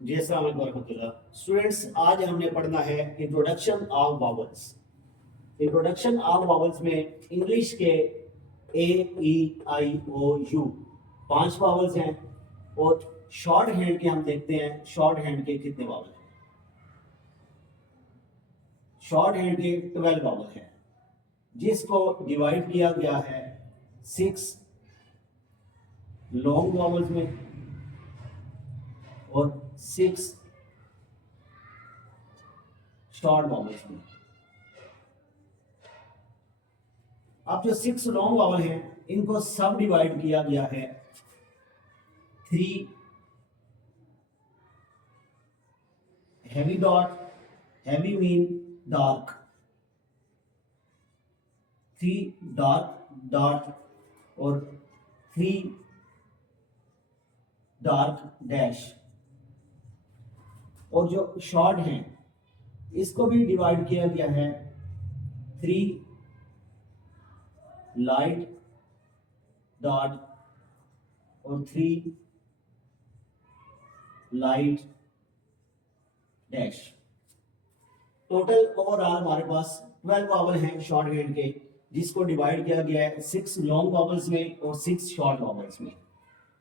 जी अस्सलाम वालेकुम वरहमतुल्लाह। स्टूडेंट्स, आज हमने पढ़ना है introduction of vowels. Introduction of vowels में इंग्लिश के ए ई आई ओ यू 5 वावल्स हैं और शॉर्ट हैंड के हम देखते हैं शॉर्ट हैंड के कितने वावल हैं। शॉर्ट हैंड के 12 वावल हैं जिसको डिवाइड किया गया है 6 लॉन्ग वावल्स में और 6 शॉर्ट वावल्स में। अब जो 6 लॉन्ग वावल हैं इनको सब डिवाइड किया गया है 3 heavy dot, heavy mean dark, 3 dark dot और 3 डार्क डैश। और जो शॉर्ट हैं इसको भी डिवाइड किया गया है 3 लाइट डॉट और 3 लाइट डैश। टोटल ओवरऑल हमारे पास 12 वावल हैं शॉर्ट हैंड के, जिसको डिवाइड किया गया है 6 लॉन्ग वावल्स में और 6 शॉर्ट वावल्स में।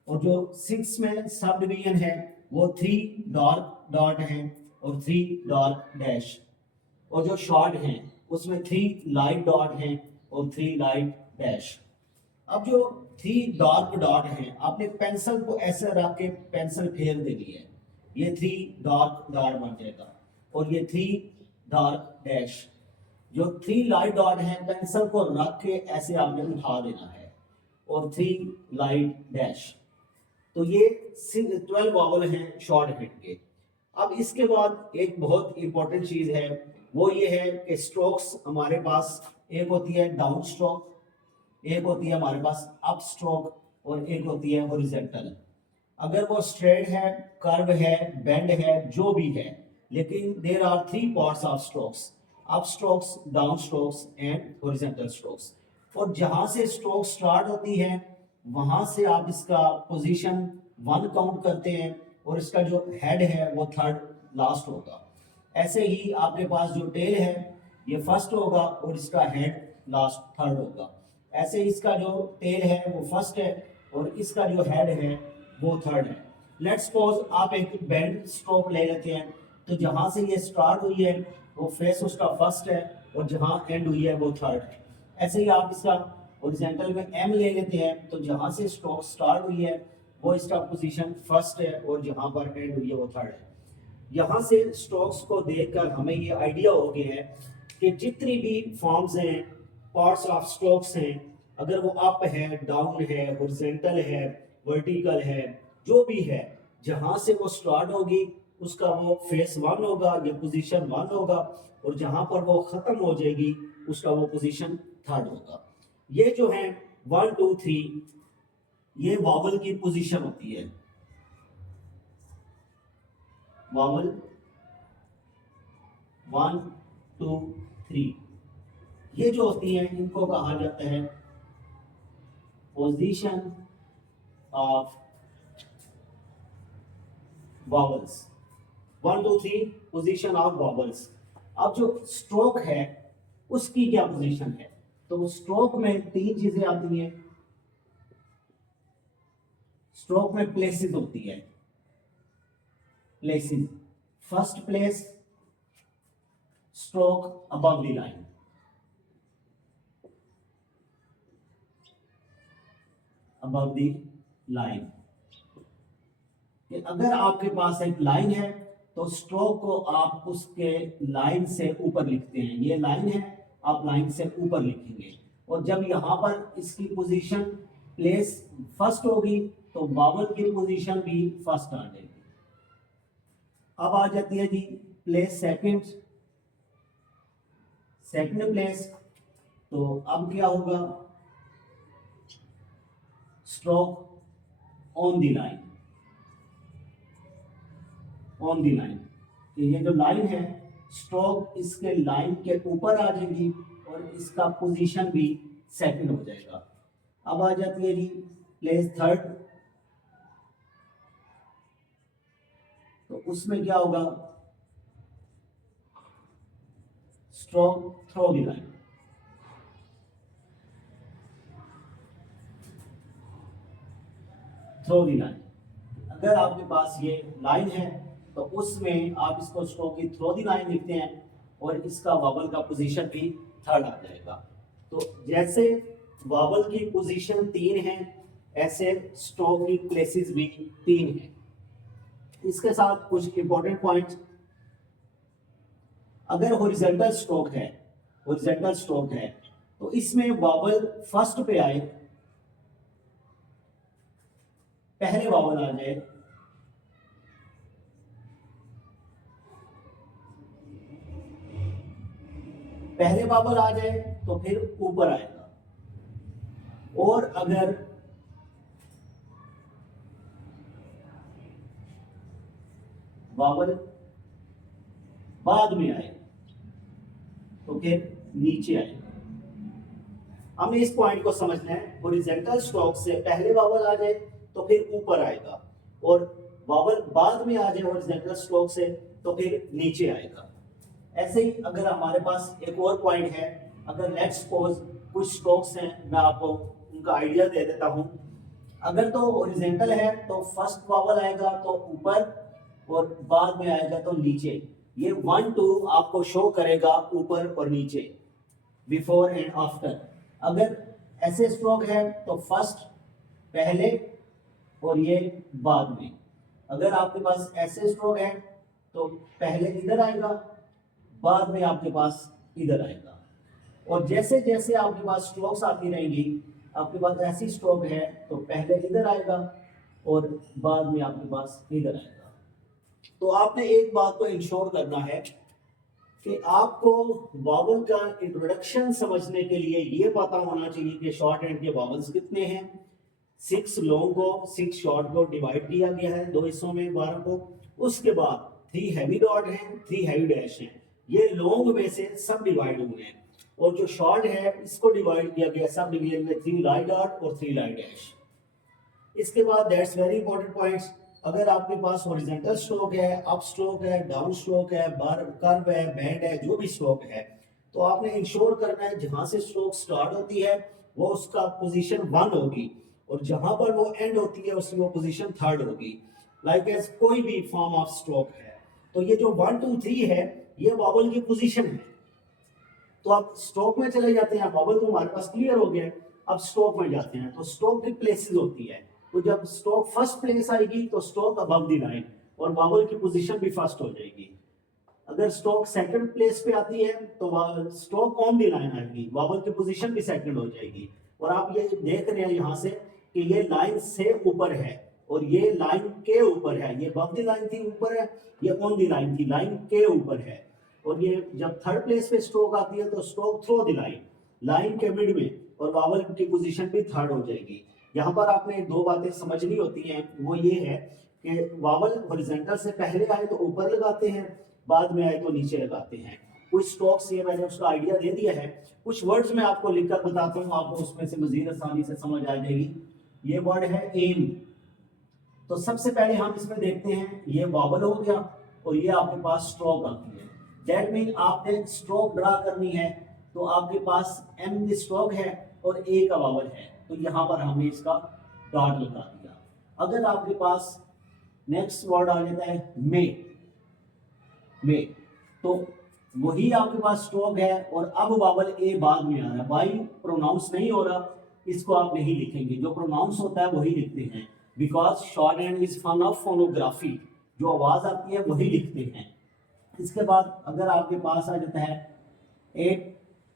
और जो 6 में सब डिवीजन है वो 3 डार्क डॉट है और 3 डार्क डैश। और जो शॉर्ट हैं उसमें 3 लाइट डॉट हैं और 3 लाइट डैश। अब जो 3 डार्क डॉट हैं आपने पेंसिल को ऐसे रख के पेंसिल फेर देनी है, ये 3 डार्क डॉट बन जाएगा और ये 3 डार्क डैश। जो 3 लाइट डॉट हैं पेंसिल को रख के ऐसे आपने उठा देना है और 3 लाइट डैश। तो ये 12 वावल हैं शॉर्ट हैंड के। अब इसके बाद एक बहुत इंपॉर्टेंट चीज है, वो ये है कि स्ट्रोक्स हमारे पास एक होती है डाउन स्ट्रोक, एक होती है हमारे पास अप स्ट्रोक और एक होती है हॉरिजॉन्टल। अगर वो स्ट्रेट है, कर्व है, बेंड है, जो भी है, लेकिन there are 3 parts of strokes, up strokes, down strokes and horizontal strokes. और जहां से स्ट्रोक स्टार्ट होती है वहां से आप इसका पोजीशन 1 काउंट करते हैं और इसका जो हेड है वो 3rd लास्ट होगा। ऐसे ही आपके पास जो टेल है ये फर्स्ट होगा और इसका हेड लास्ट 3rd होगा। ऐसे इसका जो टेल है वो फर्स्ट है और इसका जो हेड है वो 3rd है। लेट्स सपोज आप एक बेंड स्ट्रोक ले लेते हैं, तो जहां से ये स्टार्ट हुई है वो फेस उसका फर्स्ट है और जहां एंड हुई है वो 3rd है। ऐसे ही आप इसका हॉरिजॉन्टल में एम ले लेते हैं, तो जहां से स्ट्रोक स्टार्ट हुई है वो इसका पोजीशन फर्स्ट है और जहां पर एंड हुई है वो 3rd है। यहाँ से स्ट्रोक्स को देखकर हमें ये आइडिया हो गया है कि जितनी भी फॉर्म्स हैं, पार्ट्स ऑफ स्ट्रोक्स हैं, अगर वो अप है, डाउन है, हॉरिजॉन्टल है, वर्टिकल है, जो भी है, जहां से वो स्टार्ट होगी उसका वो फेस 1 होगा या पोजीशन 1 होगा और जहां पर वो खत्म हो जाएगी उसका वो पोजीशन 3rd होगा। ये जो है 1 2 3 ये वावल की पोजीशन होती है। वावल 1 2 3 ये जो होती हैं इनको कहा जाता है position of vowels. 1 2 3 position of vowels. अब जो स्ट्रोक है उसकी क्या पोजीशन है, तो स्ट्रोक में 3 चीजें आती हैं। स्ट्रोक में प्लेसेस होती है, places. First place stroke above the line, above the line. अगर आपके पास एक लाइन है तो स्ट्रोक को आप उसके लाइन से ऊपर लिखते हैं। ये लाइन है, आप लाइन से ऊपर लिखेंगे और जब यहां पर इसकी पोजीशन प्लेस फर्स्ट होगी तो वावल की पोजीशन भी फर्स्ट आ जाएगी। अब आ जाती है जी प्लेस सेकंड, सेकंड प्लेस। तो अब क्या होगा, stroke on the line, on the line. ये जो लाइन है स्ट्रोक इसके लाइन के ऊपर आ जाएगी और इसका पोजीशन भी सेकंड हो जाएगा। अब आ जाती है जी प्लेस थर्ड, तो उसमें क्या होगा, stroke through the line. Through the line, अगर आपके पास ये लाइन है तो उसमें आप इसको स्ट्रोक की थ्रो दी लाइन लिखते हैं और इसका वावल का पोजीशन भी थर्ड आ जाएगा। तो जैसे वावल की पोजीशन 3 है ऐसे स्ट्रोक की प्लेसेस भी 3 है। इसके साथ कुछ इंपॉर्टेंट पॉइंट्स, अगर हॉरिजॉन्टल स्ट्रोक है, हॉरिजॉन्टल स्ट्रोक है तो इसमें वावल फर्स्ट पे आए, पहले वावल आ जाए, पहले वावल आ जाए तो फिर ऊपर आएगा, और अगर वावल बाद में आए तो फिर नीचे आएगा। हमने इस पॉइंट को समझना है, हॉरिजॉन्टल स्ट्रोक से पहले वावल आ जाए तो फिर ऊपर आएगा, और वावल बाद में आ जाए हॉरिजॉन्टल स्ट्रोक से तो फिर नीचे आएगा। ऐसे ही अगर हमारे पास एक और पॉइंट है, अगर लेट्स सपोज कुछ स्ट्रोक्स हैं, मैं आपको उनका आइडिया दे देता हूं। अगर तो हॉरिजॉन्टल है तो फर्स्ट वावल आएगा तो ऊपर और बाद में आएगा तो नीचे। ये 1 2 आपको शो करेगा ऊपर और नीचे, बिफोर एंड आफ्टर। अगर ऐसे स्ट्रोक है तो फर्स्ट पहले और ये बाद में। अगर आपके पास ऐसे स्ट्रोक है तो पहले इधर आएगा, बाद में आपके पास इधर आएगा। और जैसे जैसे आपके पास स्ट्रोक्स आती रहेंगी, आपके पास ऐसी स्ट्रोक है तो पहले इधर आएगा और बाद में आपके पास इधर आएगा। तो आपने एक बात को इंश्योर करना है कि आपको वावल का इंट्रोडक्शन समझने के लिए ये पता होना चाहिए कि शॉर्ट हैंड के वावल्स कितने हैं। 6 लॉन्ग को 6 शॉर्ट को डिवाइड किया गया है 2 हिस्सों में 12 को। उसके बाद 3 हैवी डॉट हैं, 3 हैवी डैश हैं। ये लॉन्ग में से सब डिवाइड हुए हैं, और जो शॉर्ट है इसको डिवाइड किया गया सब डिवीजन में 3 लाइट डॉट और 3 लाइट डैश। इसके बाद दैट्स वेरी इंपॉर्टेंट पॉइंट्स, अगर आपके पास हॉरिजॉन्टल स्ट्रोक है, अप स्ट्रोक है, डाउन स्ट्रोक है, बार कर्व है, बैंड है, जो भी स्ट्रोक है, तो आपने इंश्योर करना है जहां से स्ट्रोक स्टार्ट होती है वो उसका पोजीशन 1 होगी, और जहां पर वो एंड होती है उसकी वो पोजीशन 3rd होगी। लाइक एज कोई भी फॉर्म ऑफ स्ट्रोक है, तो ये जो 1 2 3 है ये वावल की पोजीशन है। तो आप स्ट्रोक में चले जाते हैं, वावल तो हमारे पास क्लियर हो गया। अब स्ट्रोक में जाते हैं तो स्ट्रोक की प्लेसेस होती है, तो जब स्ट्रोक फर्स्ट प्लेस आएगी तो स्ट्रोक अबव द लाइन और वावल की पोजीशन भी फर्स्ट हो जाएगी। अगर स्ट्रोक सेकंड प्लेस पे आती है तो स्ट्रोक ऑन द लाइन आएगी, वावल की पोजीशन भी सेकंड हो जाएगी। और आप ये देख रहे हैं यहाँ से कि ये लाइन से ऊपर है और ये लाइन के ऊपर है, ये अबव द लाइन थी ऊपर है, ये ऑन द लाइन थी लाइन के ऊपर है। और ये जब थर्ड प्लेस पे स्ट्रोक आती है तो stroke through the line, line के मिड में, और वावल की पोजीशन भी 3rd हो जाएगी। यहाँ पर आपने 2 बातें समझनी होती हैं, वो ये है कि वावल हॉरिजॉन्टल से पहले आए तो ऊपर लगाते हैं, बाद में आए तो नीचे लगाते हैं। कुछ स्ट्रोक्स ये मैंने उसका आइडिया दे दिया है, कुछ वर्ड्स मैं आपको लिखकर बताता हूँ, आपको उसमें से मजीद आसानी से समझ आ जाएगी। ये वर्ड है एम। तो सबसे पहले हम इसमें देखते हैं, ये वावल हो गया और ये आपके पास स्ट्रोक आती है। दैट मीन आपने स्ट्रोक ड्रा करनी है तो आपके पास एम की स्ट्रोक है और ए का वावल है, तो यहाँ पर हमने इसका डॉट लगा दिया। अगर आपके पास नेक्स्ट वर्ड आ जाता है मे, तो वही आपके पास स्ट्रोक है और अब वावल ए बाद में आ रहा है। वाई प्रोनाउंस नहीं हो रहा, इसको आप नहीं लिखेंगे, जो प्रोनाउंस होता है वही लिखते हैं, because short hand is form of phonography, जो आवाज आती है वही लिखते हैं। इसके बाद अगर आपके पास आ जाता है 8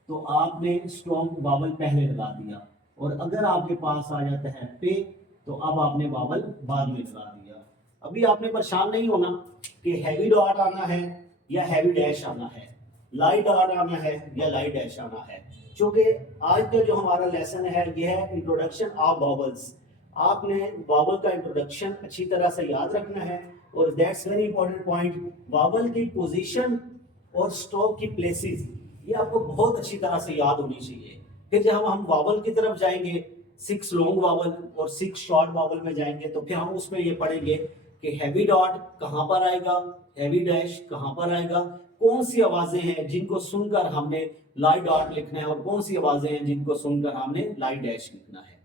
तो आपने स्ट्रॉन्ग वावल पहले लगा दिया, और अगर आपके पास आ जाता है पे तो अब आपने वावल बाद में लगा दिया। अभी आपने परेशान नहीं होना कि हैवी डॉट आना है या हैवी डैश आना है, लाइट डॉट आना है या लाइट डैश आना है, क्योंकि आज का जो हमारा लेसन है यह है इंट्रोडक्शन ऑफ वावल्स। आपने वावल का इंट्रोडक्शन अच्छी तरह से याद रखना है, और that's very important point, vowel की पोजीशन और स्ट्रोक की प्लेसेस ये आपको बहुत अच्छी तरह से याद होनी चाहिए। फिर जब हम वावल की तरफ जाएंगे, 6 लॉन्ग वावल और 6 शॉर्ट वावल में जाएंगे, तो फिर हम उसमें ये पढ़ेंगे कि हैवी डॉट कहां पर आएगा, हैवी डैश कहां पर आएगा, कौन सी आवाजें हैं जिनको सुनकर हमने लाइट डॉट लिखना है और कौन सी आवाजें हैं जिनको सुनकर हमने लाइट डैश लिखना है।